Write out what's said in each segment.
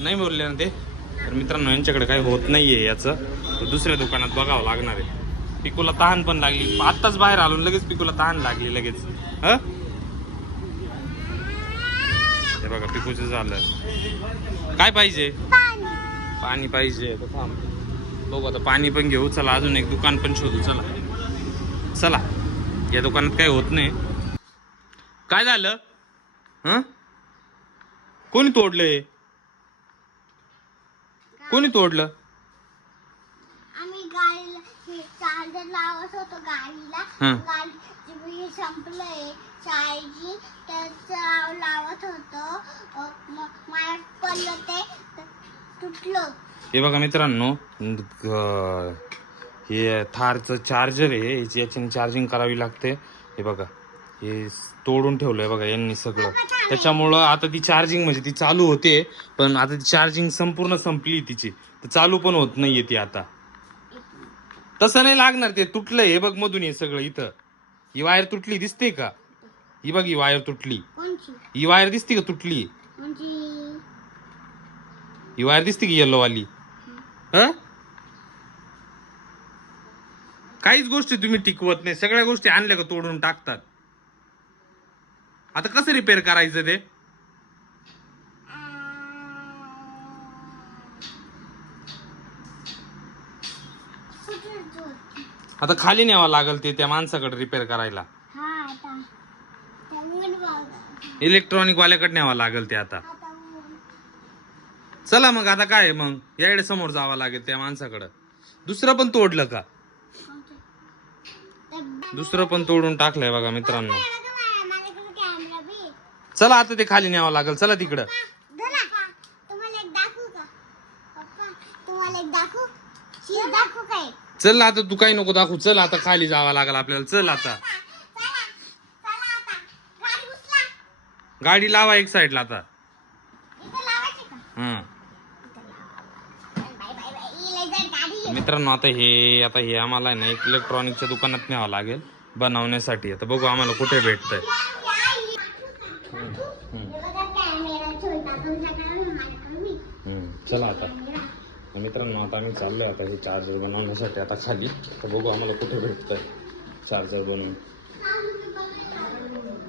नाही बोलले ना ते. तर मित्रांनो यांच्याकडे काही होत नाहीये याचं, तर दुसऱ्या दुकानात बघावं लागणार आहे. पिकूला तहान पण लागली, आत्ताच बाहेर आलो लगेच पिकूला तहान लागली लगेच. ह हे बघा पिकूचं झालं. काय पाहिजे? पाणी पाहिजे. तर थांब बघू आता, पाणी पण घेऊ. चला अजून एक दुकान पण शोधू. चला चला, या दुकानात काही होत नाही. काय झालं? ह कोणी तोडलंय? कोणी तोडलं? आम्ही गाडीला चार्जर लावत होतो गाडीला. गाडी संपलंय चार्जिंग, त्याचं लावत होतो. मला पडलं ते तुटलं. हे बघा मित्रांनो, हे थारचं चार्जर आहे, याच्याने चार्जिंग करावी लागते. हे बघा हे तोडून ठेवलंय बघा यांनी सगळं. त्याच्यामुळं आता ती चार्जिंग म्हणजे ती चालू होते, पण आता ती चार्जिंग संपूर्ण संपली तिची, तर चालू पण होत नाहीये ती आता. तसं नाही लागणार, ते तुटलंय. हे बघ मधून हे सगळं इथं ही वायर तुटली दिसते का? ही बघ ही वायर तुटली. ही वायर दिसते का तुटली? ही वायर दिसते की येल्लो वाली? काहीच गोष्टी तुम्ही टिकवत नाही, सगळ्या गोष्टी आणल्या का तोडून टाकतात. आता कसं रिपेअर करायचं ते? आता खाली न्यावं लागल ते त्या माणसाकडे रिपेअर करायला. इलेक्ट्रॉनिक वाल्याकडे न्यावं लागल ते आता. चला मग आता काय मग, याकडे समोर जावं लागेल त्या माणसाकडं. दुसरं पण तोडलं का? दुसरं पण तोडून टाकलंय बघा मित्रांनो. चला आता ते खाली न्यावं लागल. चला तिकडं. चल आता, तू काही नको दाखवू. चल आता खाली जावं लागल आपल्याला. चल आता गाडी लावा एक साईडला आता. मित्रांनो आता हे आम्हाला ना एक इलेक्ट्रॉनिकच्या दुकानात न्यावं लागेल बनवण्यासाठी. आता बघू आम्हाला कुठे भेटतंय. चला आता मित्रांनो, आता आम्ही चाललोय आता हे चार्जर बनवण्यासाठी आता खाली. तर बघू आम्हाला कुठे भेटतंय चार्जर बनवून.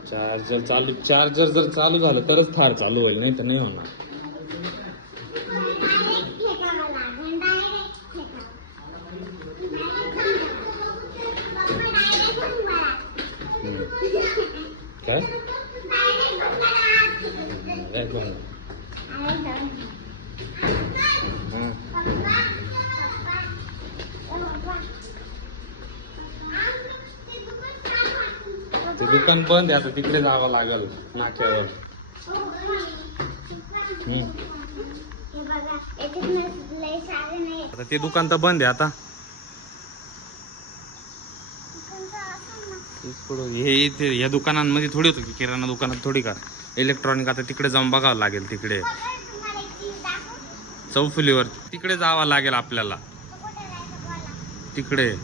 चार्जर जर चालू झालं तरच थार चालू होईल, नाही तर नाही होणार. काय ते दुकान बंद आहे आता, तिकडे जावं लागल नाक्यावर. आता ते दुकान तर बंद आहे आता. हे इथे या दुकानांमध्ये थोडी होतं की, किराणा दुकानात थोडी का इलेक्ट्रॉनिक. आता तिकडे जाऊन बघावं लागेल. तिकडे चौफुलीवर तिकडे जावं लागेल आपल्याला. तिकडे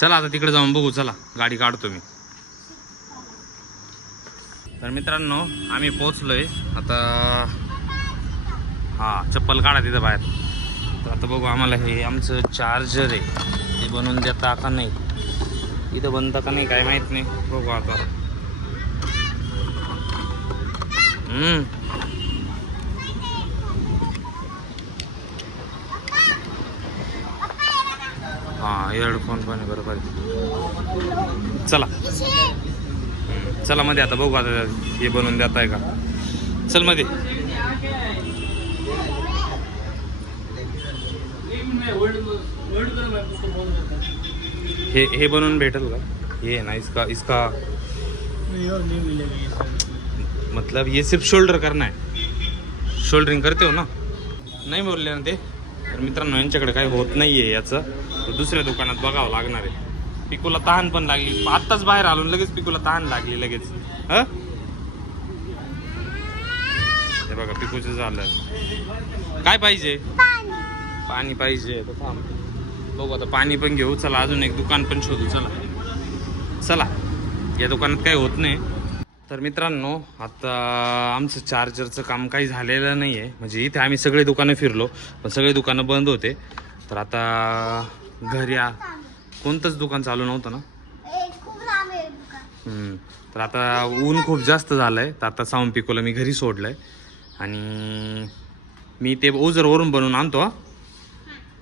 चला आता तिकडे जाऊन बघू. चला गाडी काढतो मी. तर मित्रांनो आम्ही पोहोचलोय आता. हा चप्पल काढा तिथं बाहेर. तर आता बघू आम्हाला हे आमचं चार्जर आहे ते बनवून देता का नाही. इथं बनता का नाही काय माहित नाही. बघू आता. हा हेडफोन पण आहे बरोबर. चला चला मध्ये आता बघू आता हे बनवून देत आहे का. चल मध्ये. हे बनवून भेटेल का? ये ना इसका मतलब ये सिर्फ शोल्डर करना है. शोल्डरिंग करते हो ना? नाही बोलले ना ते. तर मित्रांनो यांच्याकडे काही होत नाहीये याचं, तर दुसऱ्या दुकानात बघावं लागणार आहे. पिकूला तहान पण लागली, आत्ताच बाहेर आलो लगेच पिकूला तहान लागली लगेच. हे बघा पिकूचं झालं. काय पाहिजे? पाणी पाहिजे. तर थांब बघू आता, पाणी पण घेऊ. चला अजून एक दुकान पण शोधू. चला चला, या दुकानात काही होत नाही. तर मित्रांनो आता आमचं चार्जरचं काम काही झालेलं नाही आहे. म्हणजे इथे आम्ही सगळे दुकानं फिरलो पण सगळे दुकानं बंद होते. तर आता घरी कोणतंच दुकान चालू नव्हतं ना. खूप लांब आहे दुकान. तर आता ऊन खूप जास्त झालं आहे. तर आता साऊंड पिकोला मी घरी सोडलं आहे आणि मी ते ओझरवरून बनवून आणतो. हा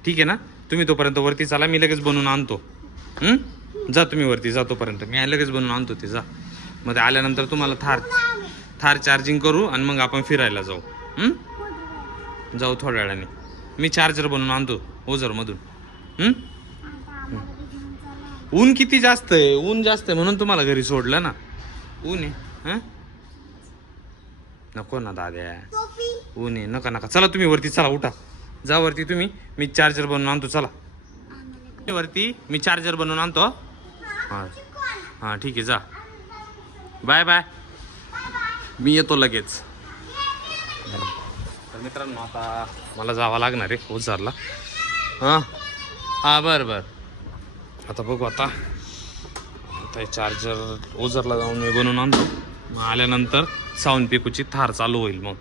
ठीक आहे ना. तुम्ही तोपर्यंत वरती चला, मी लगेच बनवून आणतो. जा तुम्ही वरती जा तोपर्यंत, मी लगेच बनवून आणतो ते. जा मग ते आल्यानंतर तुम्हाला थार चार्जिंग करू आणि मग आपण फिरायला जाऊ. जाऊ थोड्या वेळाने. मी चार्जर बनवून आणतो ओझरमधून. ऊन किती जास्त आहे, ऊन जास्त आहे म्हणून तुम्हाला घरी सोडलं ना. ऊन आहे नको ना दाद्या, ऊन आहे. नका नका, चला तुम्ही वरती चला, उठा जा वरती तुम्ही. मी चार्जर बनवून आणतो, चला वरती. मी चार्जर बनवून आणतो. हां हां ठीक आहे, जा बाय बाय, मी येतो लगेच. तर मित्रांनो आता मला जावं लागणार आहे ओझरला. हां बरं बरं. आता बघू आता चार्जर ओझरला जाऊन मी बनवून आणतो. मग आल्यानंतर साऊंड पिकूची थार चालू होईल. मग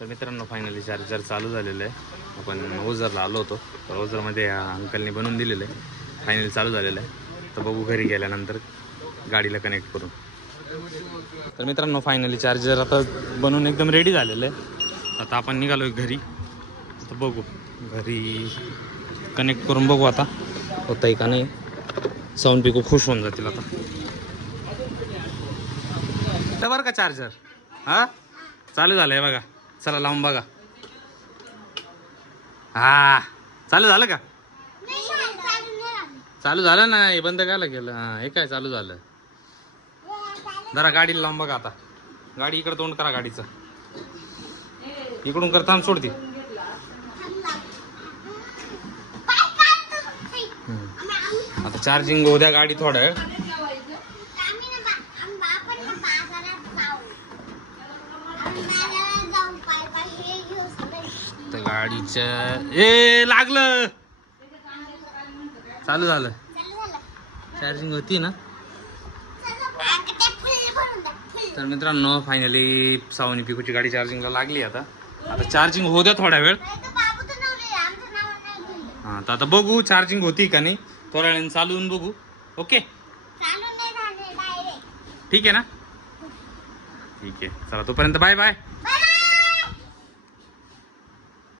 तर मित्रांनो फायनली चार्जर चालू झालेलं आहे. आपण ओझरला आलो होतो तर ओझरमध्ये अंकलने बनवून दिलेलं आहे. फायनली चालू झालेलं आहे. तर बघू घरी गेल्यानंतर गाडीला कनेक्ट करून. तर मित्रांनो फायनली चार्जर आता बनवून एकदम रेडी झालेलं आहे. आता आपण निघालो आहे घरी. आता बघू घरी कनेक्ट करून बघू आता होतं आहे का नाही. साऊंड पिको खुश होऊन जातील आता. बरं का चार्जर हां चालू झालं आहे बघा. चला लावून बघा. हा चालू झालं का. चालू झालं ना, हे बंद करायला गेलं. हां हे काय चालू झालं. जरा गाडीला लावून बघा. आता गाडी इकडे तोंड करा गाडीचं. इकडून करता सोडती. आता चार्जिंग होऊ द्या गाडी थोडं. तर गाडीचं लागलं. चालू झालं. चार्जिंग होती ना. तर मित्रांनो फायनली सावनी पिकूची गाडी चार्जिंगला लागली. आता चार्जिंग होऊ द्या थोड्या वेळ. हां तर आता बघू चार्जिंग होती का नाही. थोड्या वेळाने चालवून बघू. ओके ठीक आहे ना. ठीक आहे चला तोपर्यंत बाय बाय.